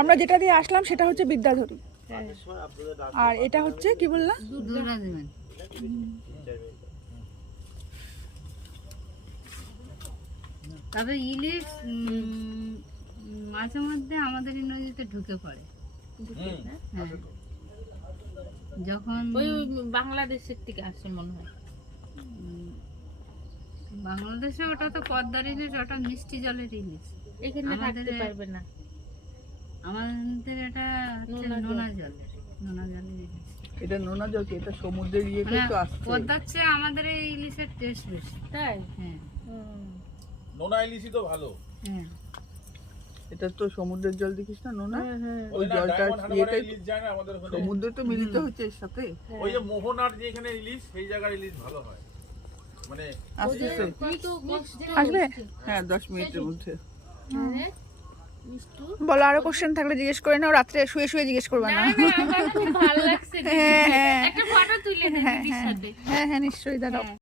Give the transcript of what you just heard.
আমরা যেটা দিয়ে আসলাম সেটা হচ্ছে বিদ্যাধরী, আর এটা হচ্ছে কি বললাম, তবে ইলিশ মাঝে মধ্যে আমাদের এই নদীতে ঢুকে পড়ে। হ্যাঁ, যখন ওই বাংলাদেশের থেকে আসে মনে হয়। বাংলাদেশে ওটা তো পদ্মার ইলিশ, ওটা মিষ্টি জলের ইলিশ। এখানে থাকতে পারবে না, আমাদের এটা হচ্ছে নোনা জলের ইলিশ। এটা নোনা জল, এটা সমুদ্রের ইয়েতে তো আসছে। পদ্মার চেয়ে আমাদের এই ইলিশের টেস্ট বেশি। তাই? হ্যাঁ, নোনা ইলিশই তো ভালো। হ্যাঁ, এটা তো সমুদ্রের জল, দেখিস না নোনা, ওই ওই না, জলটা ডায়মন্ড হারবারে ইয়েটাই ইলিশ যায় না আমাদের ওখানে? সমুদ্র তো মিলিত হচ্ছে এর সাথে। ওই যে মোহনার যে এখানে ইলিশ, সেই জায়গার ইলিশ ভালো হয়, মানে আসতেছে, আসবে। হ্যাঁ 10 মিনিটের মধ্যে। বলো আরো কোশ্চেন থাকলে জিজ্ঞেস করে নাও, রাত্রে শুয়ে শুয়ে জিজ্ঞেস করবা না। আমার খুব ভালো লাগছে, হ্যাঁ হ্যাঁ একটা ফটো তুলে দিদির সাথে। হ্যাঁ হ্যাঁ নিশ্চয়ই, দাঁড়াও।